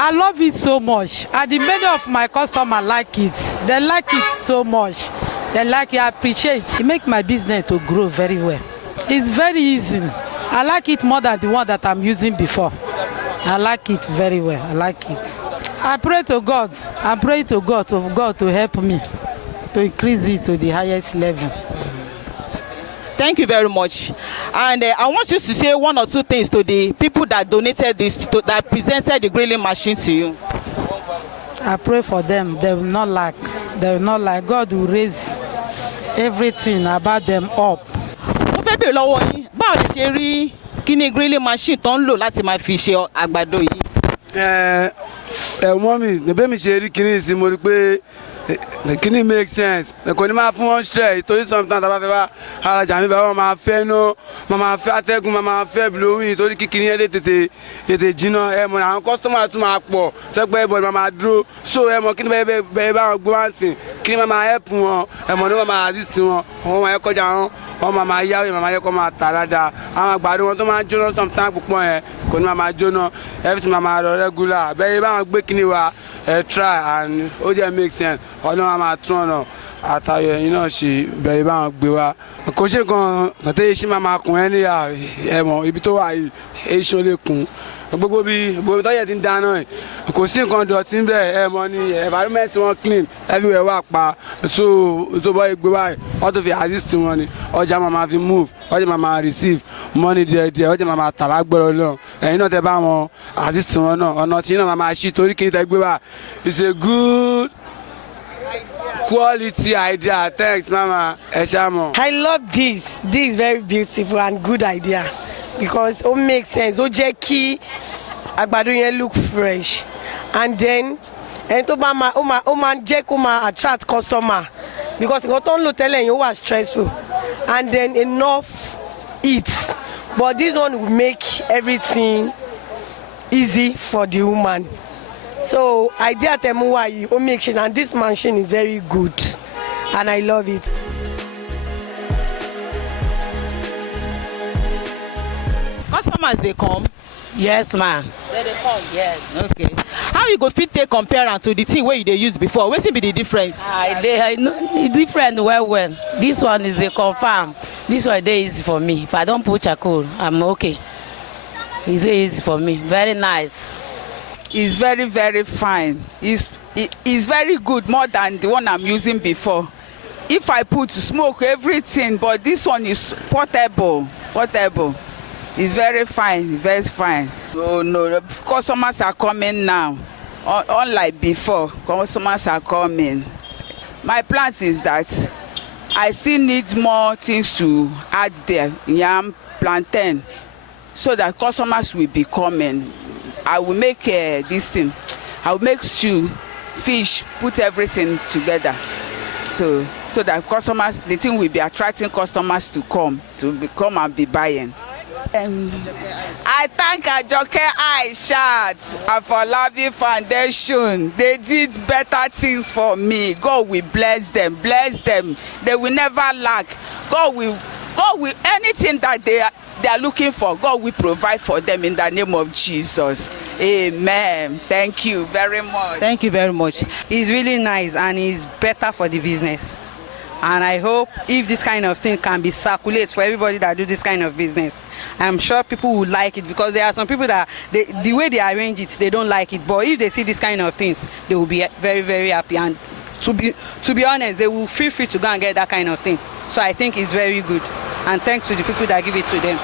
I love it so much. And the many of my customers like it. They like it so much. They like it, I appreciate it. It makes my business to grow very well. It's very easy. I like it more than the one that I'm using before. I like it very well. I like it. I pray to God. I pray to God to help me to increase it to the highest level. Thank you very much. And I want you to say one or two things to the people that donated this, that presented the grilling machine to you. I pray for them. They will not lack. They will not lack. God will raise everything about them up. Mo fẹ́ bèèrè lọ́wọ́ yín, báwo lè ṣe rí kíní grilling machine tó ń lò láti máa fi ṣe àgbàdo yìí? Mọ́mì, níbẹ̀ mi ṣe rí kíní sí mo rí pé kíní make sense. Kò ní máa fún wọn stress torí sometimes tá a bá fẹ́ wá arajà mi bá wọn máa fẹ́ ná, máa fẹ́ atẹ́gùn, máa fẹ́ blowing torí kíní yẹn lè tètè jiná. Mọ̀ àwọn customer tún máa pọ̀ tẹ́gbẹ́ ìbọn máa dúró. So mọ̀ kíní bẹ́ẹ̀ bá wọn gbé wá sí kíní máa help wọn. Mọ̀ ní wọ́n máa assist wọn. Wọ́n máa yẹ kọjá wọn máa yá wọ́n máa yẹ kó máa tà dáadáa. Àwọn àgbàdo wọn tó máa jóná sometimes púpọ̀ yẹn kò ní máa jóná. Everything máa lọ regular. Bẹ́ẹ̀ bá wọn gbé kíní wa try and ó jẹ́ make sense. Ọlọ́run máa tún ọ̀nà àtàyọ̀ ẹ̀yìn náà ṣe bẹ̀rẹ̀ báwọn gbé wa kò ṣe kan kàtẹ́ iṣẹ́ máa kún ẹ́ níyà ẹ̀mọ́ ibi tó wà yìí iṣẹ́ lè kún gbogbo tọ́yẹ̀ ti ń dáná ẹ̀ kò sí nǹkan dọ̀tí bẹ́ẹ̀ ẹ̀mọ́ ni environment wọn clean everywhere wà pa so bọ́ ìgbé wa wọ́n tó fi assist wọn ni ọjà máa fi move ọjà máa receive money díẹ̀díẹ̀ ọjà máa tà lágbọ́rọ̀ lọ ẹ̀yin náà tẹ bá wọn assist wọn náà ọ̀nà tí náà máa ṣí torí kí n tẹ gbé wa it's a good quality idea. Thanks, Mama. Eshamo. I love this. This is very beautiful and good idea because it makes sense. O jẹ́ kí àgbàdo yẹn look fresh, and then ẹni tó bá máa jẹ́ kó máa attract customer because nǹkan tó ń lò tẹ́lẹ̀ yẹn ó wà stressful, and then enough eats. But this one will make everything easy for the woman. So idea temuwa yi o make sure, and this machine is very good and I love it. Customers they come? Yes, ma'am. They come? Yes. Okay. How you go fit take compare am to the thing wey you dey use before? Wetin be the difference? They different well. This one is a confirm. This one dey easy for me. If I don't put charcoal, I'm okay. It's easy for me. Very nice. Is very, very fine. Is very good, more than the one I'm using before. If I put smoke, everything, but this one is portable. It's very fine, very fine. Oh no, customers are coming now. Unlike before, customers are coming. My plan is that I still need more things to add there, yam, plantain, so that customers will be coming. I will make this thing. I will make stew, fish, put everything together, so that customers, the thing will be attracting customers to come and be buying. I thank Ajoke Ayisat Afolabi Foundation. They did better things for me. God will bless them. They will never lack. God will anything that they are looking for, God will provide for them in the name of Jesus. Amen. Thank you very much. Thank you very much. It's really nice and it's better for the business. And I hope if this kind of thing can be circulated for everybody that do this kind of business, I'm sure people will like it, because there are some people that the way they arrange it, they don't like it. But if they see this kind of things, they will be very, very happy. And to be honest, they will feel free to go and get that kind of thing. So I think it's very good. And thanks to the people that give it to them.